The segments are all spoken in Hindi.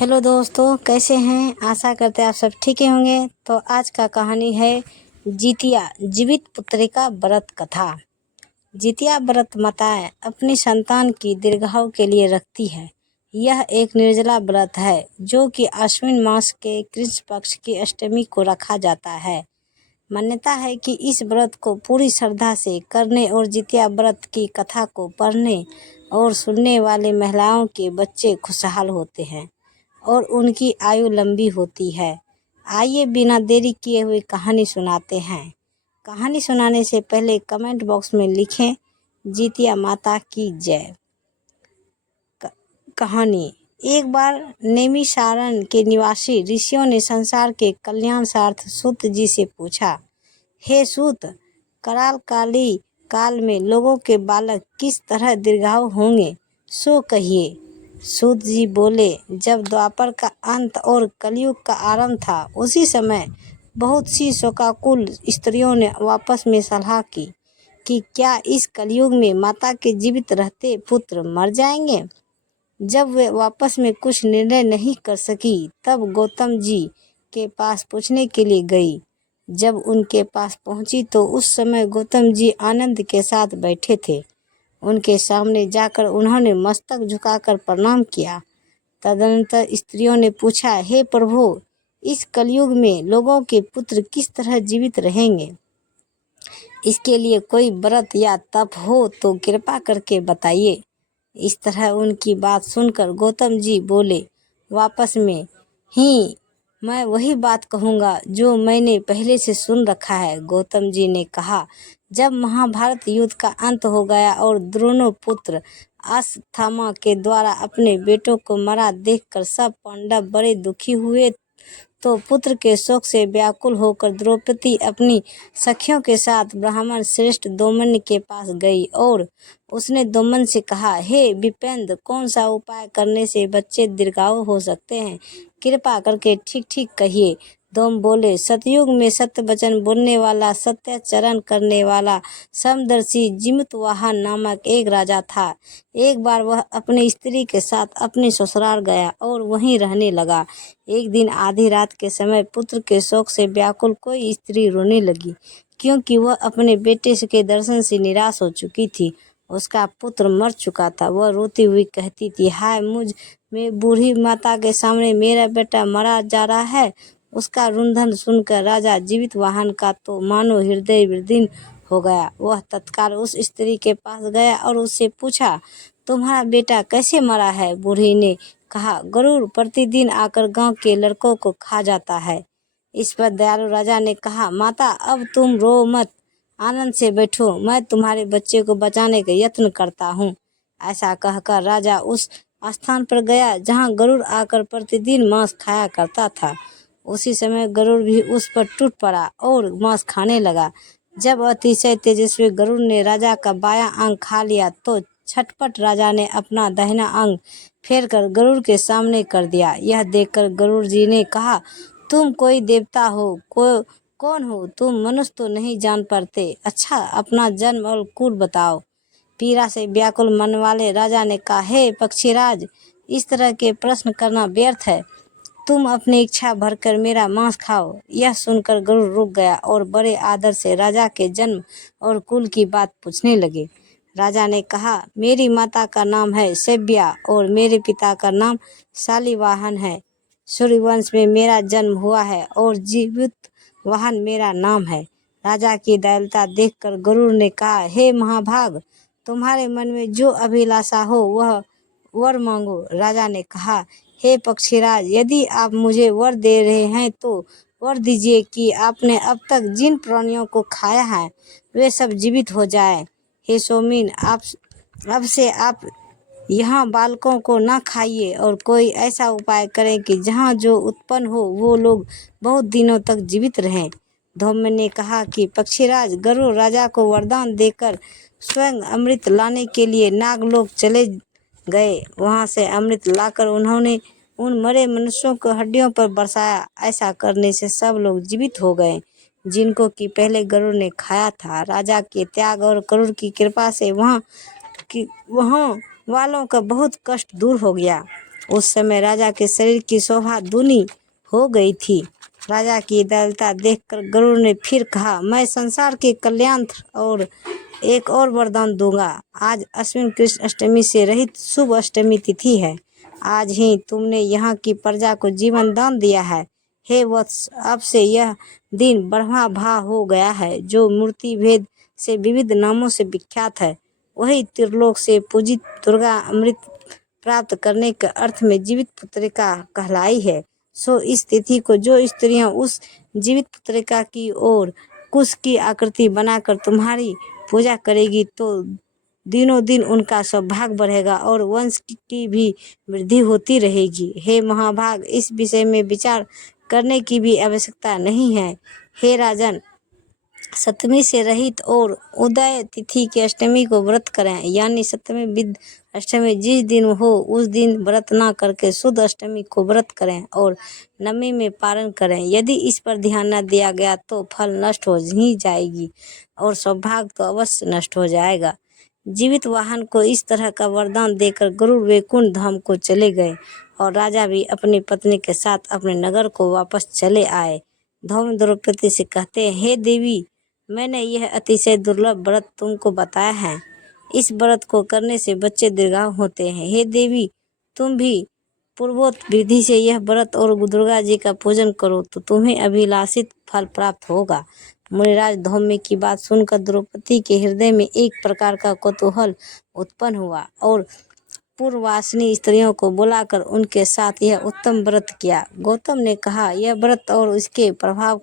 हेलो दोस्तों, कैसे हैं? आशा करते हैं आप सब ठीक ही होंगे। तो आज का कहानी है जितिया जीवित पुत्री का व्रत कथा। जितिया व्रत माताएं अपनी संतान की दीर्घायु के लिए रखती है। यह एक निर्जला व्रत है जो कि आश्विन मास के कृष्ण पक्ष की अष्टमी को रखा जाता है। मान्यता है कि इस व्रत को पूरी श्रद्धा से करने और जितिया व्रत की कथा को पढ़ने और सुनने वाले महिलाओं के बच्चे खुशहाल होते हैं और उनकी आयु लंबी होती है। आइए बिना देरी किए हुए कहानी सुनाते हैं। कहानी सुनाने से पहले कमेंट बॉक्स में लिखें जितिया माता की जय। कहानी। एक बार नैमिषारण्य के निवासी ऋषियों ने संसार के कल्याणार्थ सूत जी से पूछा, हे सूत, कराल काली काल में लोगों के बालक किस तरह दीर्घायु होंगे, सो कहिए। सूत जी बोले, जब द्वापर का अंत और कलयुग का आरंभ था, उसी समय बहुत सी शोकाकुल स्त्रियों ने आपस में सलाह की कि क्या इस कलयुग में माता के जीवित रहते पुत्र मर जाएंगे। जब वे आपस में कुछ निर्णय नहीं कर सकी, तब गौतम जी के पास पूछने के लिए गई। जब उनके पास पहुंची तो उस समय गौतम जी आनंद के साथ बैठे थे। उनके सामने जाकर उन्होंने मस्तक झुकाकर प्रणाम किया। तदनंतर स्त्रियों ने पूछा, हे प्रभु, इस कलयुग में लोगों के पुत्र किस तरह जीवित रहेंगे? इसके लिए कोई व्रत या तप हो तो कृपा करके बताइए। इस तरह उनकी बात सुनकर गौतम जी बोले, वापस में ही मैं वही बात कहूँगा जो मैंने पहले से सुन रखा है। गौतम जी ने कहा, जब महाभारत युद्ध का अंत हो गया और दोनों पुत्र अश्वत्थामा के द्वारा अपने बेटों को मरा देखकर सब पांडव बड़े दुखी हुए, तो पुत्र के शोक से व्याकुल होकर द्रौपदी अपनी सखियों के साथ ब्राह्मण श्रेष्ठ दोमन के पास गई और उसने दोमन से कहा, हे विपेंद्र, कौन सा उपाय करने से बच्चे दीर्घायु हो सकते हैं? कृपा करके ठीक ठीक कहिए। दोम बोले, सतयुग में सत्य वचन बोलने वाला, सत्याचरण करने वाला समदर्शी जिमतवाहन नामक एक राजा था। एक बार वह अपनी स्त्री के साथ अपने ससुराल गया और वहीं रहने लगा। एक दिन आधी रात के समय पुत्र के शोक से व्याकुल कोई स्त्री रोने लगी, क्योंकि वह अपने बेटे के दर्शन से निराश हो चुकी थी। उसका पुत्र मर चुका था। वह रोती हुई कहती थी, हाय मुझ में बूढ़ी माता के सामने मेरा बेटा मरा जा रहा है। उसका रुंधन सुनकर राजा जीवित वाहन का तो मानो हृदय विदीर्ण हो गया। वह तत्काल उस स्त्री के पास गया और उससे पूछा, तुम्हारा बेटा कैसे मरा है? बूढ़ी ने कहा, गरुड़ प्रतिदिन आकर गांव के लड़कों को खा जाता है। इस पर दयालु राजा ने कहा, माता, अब तुम रो मत, आनंद से बैठो, मैं तुम्हारे बच्चे को बचाने का यत्न करता हूँ। ऐसा कहकर राजा उस स्थान पर गया जहाँ गरुड़ आकर प्रतिदिन मांस खाया करता था। उसी समय गरुड़ भी उस पर टूट पड़ा और मांस खाने लगा। जब अतिशय तेजस्वी गरुड़ ने राजा का बायां अंग खा लिया तो छटपट राजा ने अपना दाहिना अंग फेर कर गरुड़ के सामने कर दिया। यह देखकर गरुड़ जी ने कहा, तुम कोई देवता हो, कौन हो तुम? मनुष्य तो नहीं जान पाते। अच्छा, अपना जन्म और कुल बताओ। पीड़ा से व्याकुल मन वाले राजा ने कहा, हे पक्षीराज, इस तरह के प्रश्न करना व्यर्थ है। तुम अपनी इच्छा भरकर मेरा मांस खाओ। यह सुनकर गरुड़ रुक गया और बड़े आदर से राजा के जन्म और कुल की बात पूछने लगे। राजा ने कहा, मेरी माता का नाम है सेव्या और मेरे पिता का नाम शालिवाहन है। सूर्यवंश में मेरा जन्म हुआ है और जीवित वाहन मेरा नाम है। राजा की दयालुता देखकर गरुड़ ने कहा, हे महाभाग, तुम्हारे मन में जो अभिलाषा हो वह वर मांगो। राजा ने कहा, हे पक्षीराज, यदि आप मुझे वर दे रहे हैं तो वर दीजिए कि आपने अब तक जिन प्राणियों को खाया है वे सब जीवित हो जाए। हे सोमिन, अब से आप यहाँ बालकों को न खाइए और कोई ऐसा उपाय करें कि जहाँ जो उत्पन्न हो वो लोग बहुत दिनों तक जीवित रहें। धौम्य ने कहा कि पक्षीराज, गरुड़ राजा को वरदान देकर स्वयं अमृत लाने के लिए नागलोक चले गए। वहाँ से अमृत लाकर उन्होंने उन मरे मनुष्यों को हड्डियों पर बरसाया। ऐसा करने से सब लोग जीवित हो गए जिनको कि पहले गरुड़ ने खाया था। राजा के त्याग और गरुड़ की कृपा से वहाँ वालों का बहुत कष्ट दूर हो गया उस समय राजा के शरीर की शोभा दूनी हो गई थी। राजा की दयालुता देखकर गरुड़ ने फिर कहा, मैं संसार के कल्याणार्थ और एक और वरदान दूंगा। आज अश्विन कृष्ण अष्टमी से रहित शुभ अष्टमी तिथि है। आज ही तुमने यहाँ की प्रजा को जीवन दान दिया है। हे वत्स, अब से यह दिन ब्रह्मा भा हो गया है, जो मूर्ति भेद से विविध नामों से विख्यात है। वही त्रिलोक से पूजित दुर्गा अमृत प्राप्त करने के अर्थ में जीवित पुत्रिका कहलाई है। सो इस तिथि को जो स्त्रियां उस जीवित पुत्रिका की ओर कुश की आकृति बनाकर तुम्हारी पूजा करेगी तो दिनों दिन उनका सौभाग्य बढ़ेगा और वंश की भी वृद्धि होती रहेगी। हे महाभाग, इस विषय में विचार करने की भी आवश्यकता नहीं है। हे राजन, सप्तमी से रहित और उदय तिथि की अष्टमी को व्रत करें, यानी सप्तमी विद अष्टमी जिस दिन हो उस दिन व्रत ना करके शुद्ध अष्टमी को व्रत करें और नवमी में पारण करें। यदि इस पर ध्यान न दिया गया तो फल नष्ट हो ही जाएगी और सौभाग्य तो अवश्य नष्ट हो जाएगा। जीवित वाहन को इस तरह का वरदान देकर गरुड़ वैकुंठ धाम को चले गए और राजा भी अपनी पत्नी के साथ अपने नगर को वापस चले आए। धौम द्रौपदी से कहते हैं, हे देवी, मैंने यह अतिशय दुर्लभ व्रत तुमको बताया है। इस व्रत को करने से बच्चे दीर्घायु होते हैं। हे देवी, तुम भी पूर्वोक्त विधि से यह व्रत और दुर्गा जी का पूजन करो तो तुम्हें अभिलाषित फल प्राप्त होगा। मुनिराज धौम्य की बात सुनकर द्रौपदी के हृदय में एक प्रकार का कौतूहल उत्पन्न हुआ और पूर्ववासिनी स्त्रियों को बुलाकर उनके साथ यह उत्तम व्रत किया। गौतम ने कहा, यह व्रत और इसके प्रभाव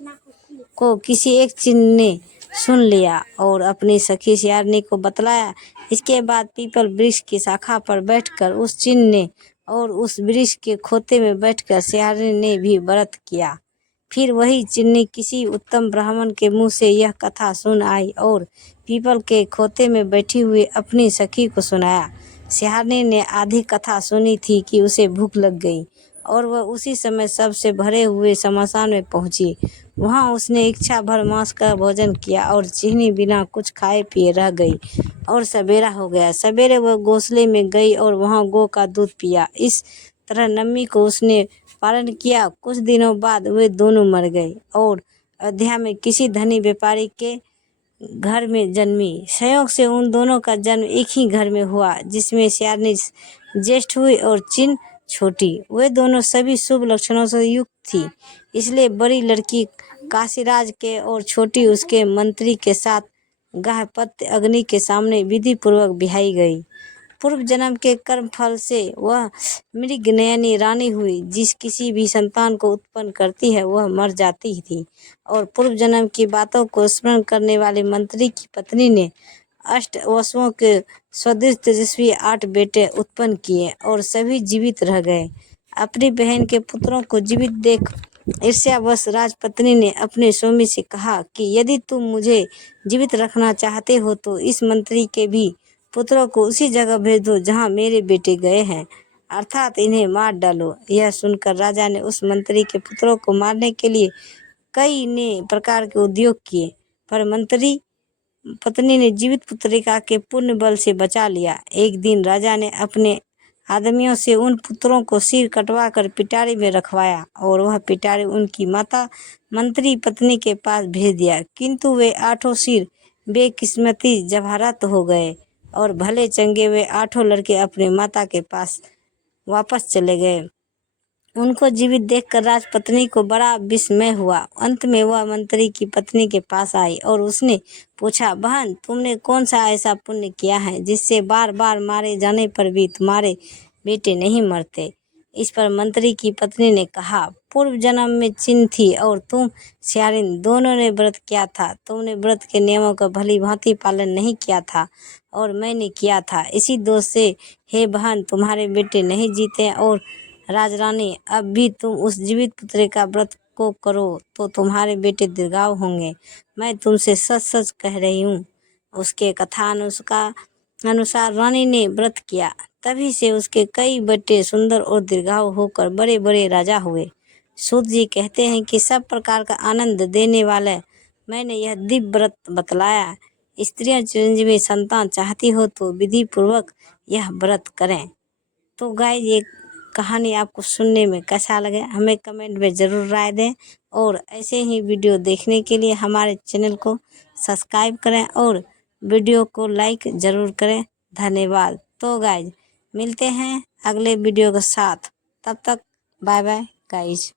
को किसी एक चिन्ह ने सुन लिया और अपनी सखी सियारनी को बतलाया। इसके बाद पीपल वृक्ष की शाखा पर बैठकर उस चिन्ह ने और उस वृक्ष के खोते में बैठकर सियारनी ने भी व्रत किया। फिर वही चिन्नी किसी उत्तम ब्राह्मण के मुंह से यह कथा सुन आई और पीपल के खोते में बैठी हुई अपनी सखी को सुनाया। सियारनी ने आधी कथा सुनी थी कि उसे भूख लग गई और वह उसी समय सबसे भरे हुए शमशान में पहुंची। वहां उसने इच्छा भर मांस का भोजन किया और चीनी बिना कुछ खाए पिए रह गई और सवेरा हो गया। सवेरे वह गौशाले में गई और वहां गौ का दूध पिया। इस तरह नवमी को उसने पालन किया। कुछ दिनों बाद वे दोनों मर गए और अयोध्या में किसी धनी व्यापारी के घर में जन्मी। संयोग से उन दोनों का जन्म एक ही घर में हुआ, जिसमें सियारनी ज्येष्ठ हुई और चिन्ह छोटी। वे दोनों सभी शुभ लक्षणों से युक्त थी, इसलिए बड़ी लड़की काशीराज के और छोटी उसके मंत्री के साथ गाहपत्य अग्नि के सामने विधि पूर्वक बिहाई गई। पूर्व जन्म के कर्म फल से वह मृगनयनी रानी हुई। जिस किसी भी संतान को उत्पन्न करती है वह मर जाती थी और पूर्व जन्म की बातों को स्मरण करने वाले मंत्री की पत्नी ने 8 वसुओं के सदृश तेजस्वी 8 बेटे उत्पन्न किए और सभी जीवित रह गए। अपनी बहन के पुत्रों को जीवित देख ईर्ष्यावश राजपत्नी ने अपने स्वामी से कहा कि यदि तुम मुझे जीवित रखना चाहते हो तो इस मंत्री के भी पुत्रों को उसी जगह भेज दो जहाँ मेरे बेटे गए हैं, अर्थात इन्हें मार डालो। यह सुनकर राजा ने उस मंत्री के पुत्रों को मारने के लिए कई ने प्रकार के उद्योग किए, पर मंत्री पत्नी ने जीवित पुत्रिका के पुण्य बल से बचा लिया। एक दिन राजा ने अपने आदमियों से उन पुत्रों को सिर कटवा कर पिटारी में रखवाया और वह पिटारी उनकी माता मंत्री पत्नी के पास भेज दिया, किंतु वे 8 सिर बेकिस्मती जवाहरात हो गए और भले चंगे वे 8 लड़के अपने माता के पास वापस चले गए। उनको जीवित देखकर राजपत्नी को बड़ा विस्मय हुआ। अंत में वह मंत्री की पत्नी के पास आई और उसने पूछा, बहन, तुमने कौन सा ऐसा पुण्य किया है जिससे बार बार मारे जाने पर भी तुम्हारे बेटे नहीं मरते? इस पर मंत्री की पत्नी ने कहा, पूर्व जन्म में चिन्ह थी और तुम सियारिन दोनों ने व्रत किया था। तुमने व्रत के नियमों का भली भांति पालन नहीं किया था और मैंने किया था। इसी दोष से हे बहन, तुम्हारे बेटे नहीं जीते और राजरानी, अब भी तुम उस जीवित पुत्र का व्रत को करो तो तुम्हारे बेटे दीर्घायु होंगे। मैं तुमसे सच सच कह रही हूँ। उसके कथा अनुसार रानी ने व्रत किया, तभी से उसके कई बेटे सुंदर और दीर्घायु होकर बड़े बड़े राजा हुए। सूत जी कहते हैं कि सब प्रकार का आनंद देने वाले मैंने यह दिव्य व्रत बतलाया। स्त्रियां चिरंजीवी संतान चाहती हो तो विधि पूर्वक यह व्रत करें। तो गाइस, ये कहानी आपको सुनने में कैसा लगे हमें कमेंट में ज़रूर राय दें। और ऐसे ही वीडियो देखने के लिए हमारे चैनल को सब्सक्राइब करें और वीडियो को लाइक ज़रूर करें। धन्यवाद। तो गाइज मिलते हैं अगले वीडियो के साथ, तब तक बाय बाय गाइज।